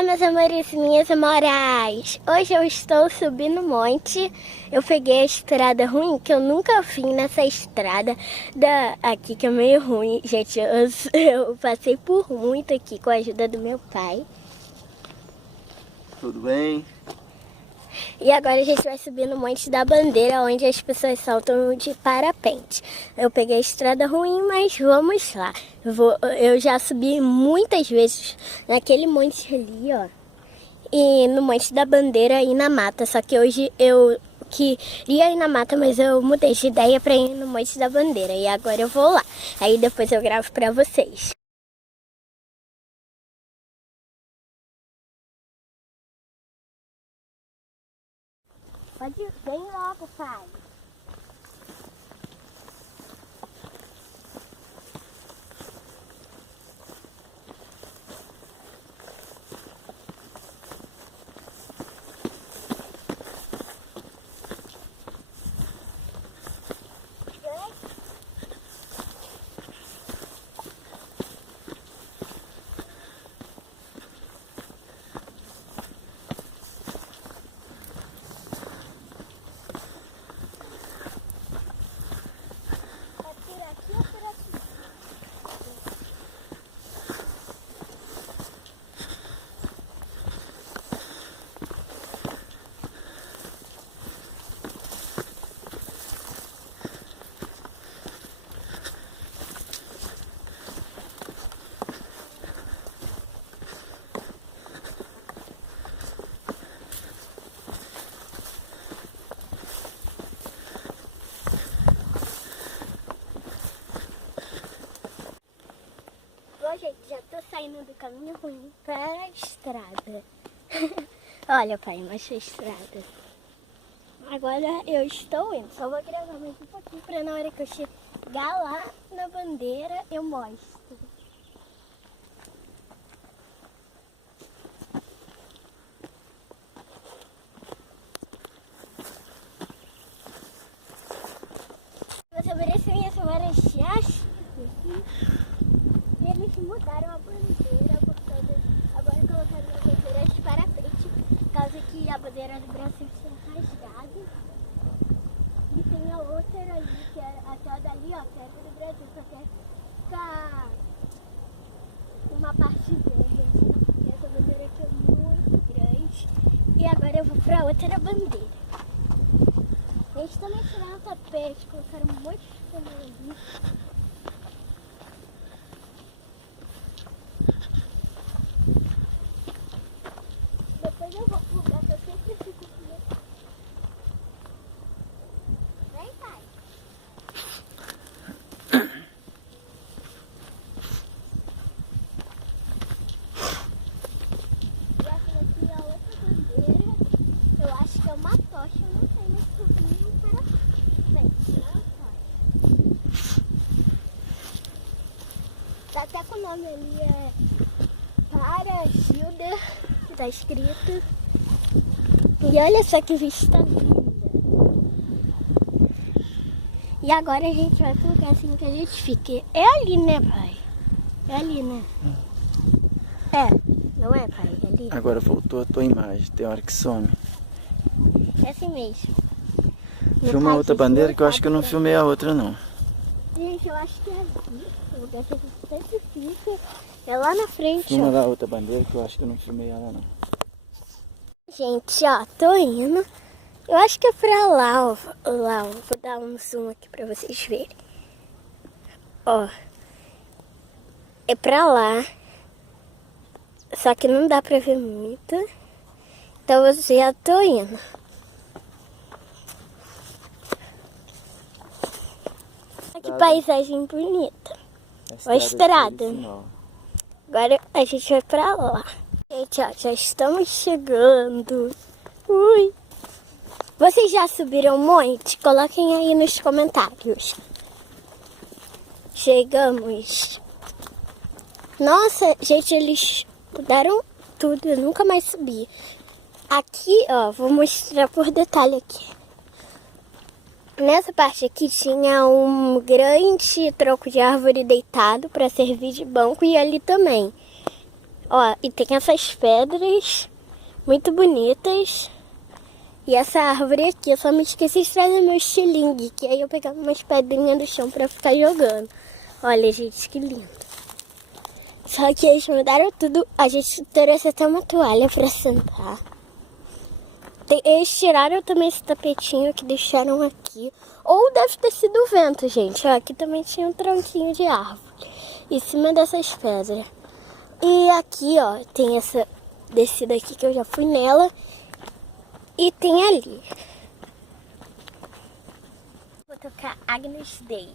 Olá, meus amores e minhas amoras! Hoje eu estou subindo o monte. Eu peguei a estrada ruim, que eu nunca vim nessa estrada aqui, que é meio ruim. Gente, eu passei por muito aqui com a ajuda do meu pai. Tudo bem? E agora a gente vai subir no Monte da Bandeira, onde as pessoas saltam de parapente. Eu peguei a estrada ruim, mas vamos lá. Eu já subi muitas vezes naquele monte ali, ó. E no Monte da Bandeira e na mata. Só que hoje eu queria ir na mata, mas eu mudei de ideia para ir no Monte da Bandeira. E agora eu vou lá. Aí depois eu gravo para vocês. Pode ir, vem logo, pai. Bom, gente, já tô saindo do caminho ruim para a estrada. Olha, pai, mostra a estrada. Agora eu estou indo. Só vou gravar mais um pouquinho para na hora que eu chegar lá na bandeira eu mostro. Você merece minhas marechais? Eles mudaram a bandeira por causa... Agora colocaram a bandeira de parapente, por causa que a bandeira do Brasil tinha rasgado. E tem a outra ali, que é aquela dali, ó, que era do Brasil, só que essa uma parte verde. E essa bandeira aqui é muito grande. E agora eu vou pra outra bandeira. Eles também tiraram o tapete, colocaram um monte de coisa ali. Depois eu vou pro lugar que eu sempre fico com medo. Vem, pai. E essa daqui é a outra bandeira. Eu acho que é uma tocha, eu não sei, mas subiu para frente. Tá até com o nome ali, é Para Ajuda, que tá escrito. E olha só que vista linda. E agora a gente vai pro lugar assim que a gente fica. É ali, né, pai? É ali, né? É, não é, pai? É ali. Agora voltou a tua imagem, tem hora que some. É assim mesmo. Filma a outra bandeira que eu acho que eu não filmei a outra não. Gente, eu acho que é ali. O lugar que a gente sempre fica. É lá na frente, Filma ó. lá a outra bandeira que eu acho que eu não filmei ela não. Gente, ó, tô indo. Eu acho que é pra lá, ó. Lá, ó. Vou dar um zoom aqui pra vocês verem. Ó. É pra lá. Só que não dá pra ver muito. Então eu já tô indo. Olha que paisagem bonita. Ó, a estrada. Agora a gente vai pra lá. Gente, ó, já estamos chegando. Ui. Vocês já subiram um monte? Coloquem aí nos comentários. Chegamos. Nossa, gente, eles mudaram tudo. Eu nunca mais subi. Aqui, ó, vou mostrar por detalhe aqui. Nessa parte aqui tinha um grande tronco de árvore deitado para servir de banco e ali também. Ó, e tem essas pedras muito bonitas. E essa árvore aqui, eu só me esqueci de trazer meu estilingue, que aí eu pegava umas pedrinhas do chão pra ficar jogando. Olha, gente, que lindo. Só que eles mudaram tudo. A gente trouxe até uma toalha pra sentar. Eles tiraram também esse tapetinho que deixaram aqui. Ou deve ter sido o vento, gente. Ó, aqui também tinha um tronquinho de árvore em cima dessas pedras. E aqui, ó, tem essa descida aqui que eu já fui nela. E tem ali. Vou tocar Agnus Dei.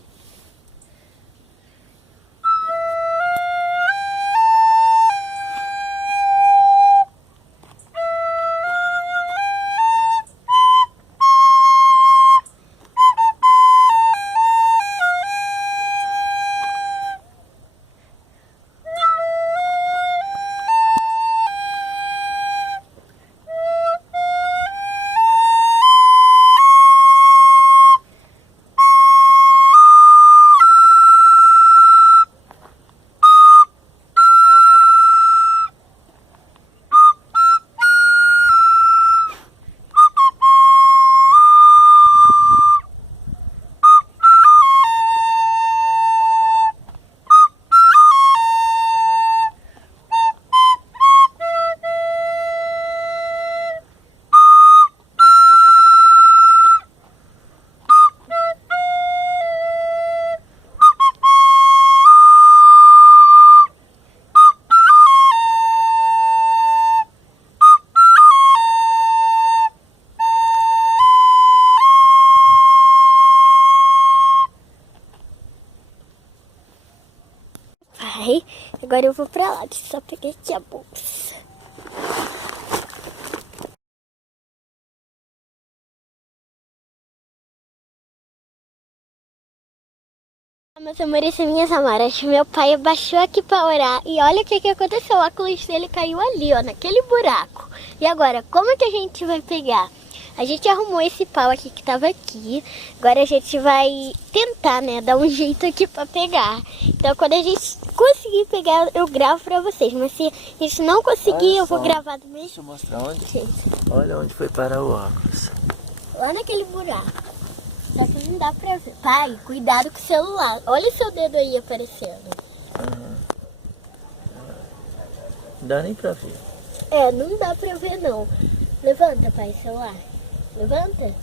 Agora eu vou pra lá, deixa eu só pegar aqui a bolsa. Meus amores e minhas amaras, meu pai abaixou aqui pra orar e olha o que aconteceu, o óculos dele caiu ali, ó, naquele buraco. E agora, como que a gente vai pegar? A gente arrumou esse pau aqui que tava aqui, agora a gente vai tentar, né, dar um jeito aqui pra pegar. Então quando a gente conseguir pegar, eu gravo pra vocês, mas se a gente não conseguir, eu vou gravar do mesmo. Deixa eu mostrar onde. Gente. Olha onde foi parar o óculos. Lá naquele buraco. Só que não dá pra ver. Pai, cuidado com o celular. Olha o seu dedo aí aparecendo. Uhum. Não dá nem pra ver. É, não dá pra ver não. Levanta, pai, celular. Levanta.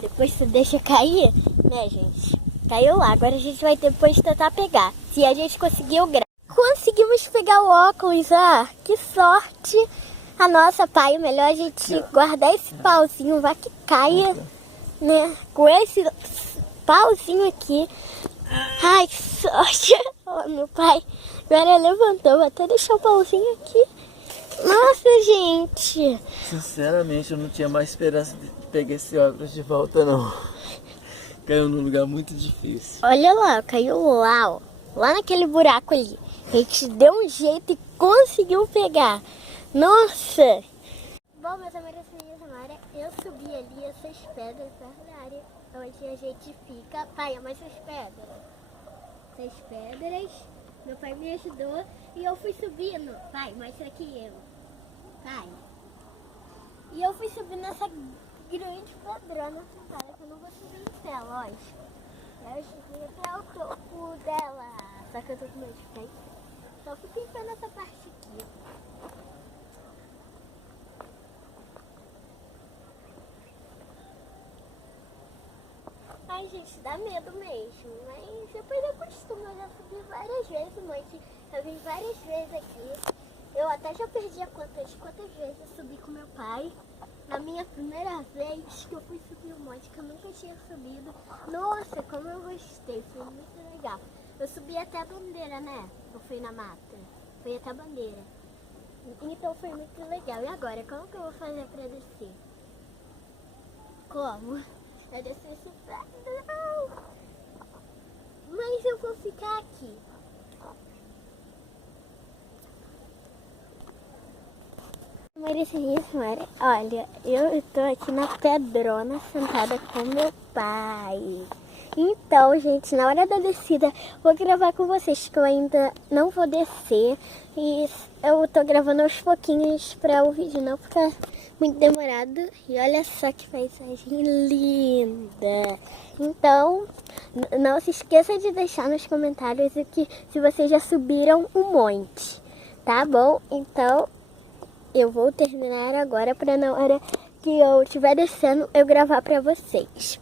Depois você deixa cair, né, gente? Caiu lá. Agora a gente vai depois tentar pegar. Se a gente conseguir, eu gravo. Conseguimos pegar o óculos, ah, que sorte. A nossa, pai, o melhor a gente guardar esse pauzinho, vai que caia. Né? Com esse pauzinho aqui. Ai, que sorte. Oh, meu pai agora levantou. Vou até deixar o pauzinho aqui. Nossa, gente. Sinceramente, eu não tinha mais esperança de pegar esse óculos de volta, não. Caiu num lugar muito difícil. Olha lá, caiu lá, ó. Lá naquele buraco ali. A gente deu um jeito e conseguiu pegar. Nossa. Bom, meus amores e minhas amaras, eu subi ali essas pedras na área onde a gente fica. Pai, mas essas pedras. Essas pedras. Meu pai me ajudou e eu fui subindo. Pai, mostra aqui eu. Pai. E eu fui subindo essa grande pedrona sentada, que eu não vou subir em pé, lógico. Eu cheguei até o topo dela. Só que eu tô com medo de pé. Só fiquei em pé nessa parte aqui. Ai, gente, dá medo mesmo, mas depois eu costumo, eu já subi várias vezes, mãe, eu vim várias vezes aqui. Eu até já perdi a conta de quantas vezes eu subi com meu pai. Na minha primeira vez que eu fui subir o monte, que eu nunca tinha subido. Nossa, como eu gostei, foi muito legal. Eu subi até a bandeira, né? Eu fui na mata, fui até a bandeira. Então foi muito legal. E agora, como que eu vou fazer pra descer? Como? Eu descer esse pedrão. Mas eu vou ficar aqui. Maricinha, olha, eu tô aqui na pedrona sentada com meu pai. Então, gente, na hora da descida, vou gravar com vocês, que eu ainda não vou descer. E eu tô gravando aos pouquinhos para o vídeo não ficar muito demorado. E olha só que paisagem linda! Então, não se esqueça de deixar nos comentários se vocês já subiram um monte, tá bom? Então, eu vou terminar agora para na hora que eu estiver descendo eu gravar para vocês.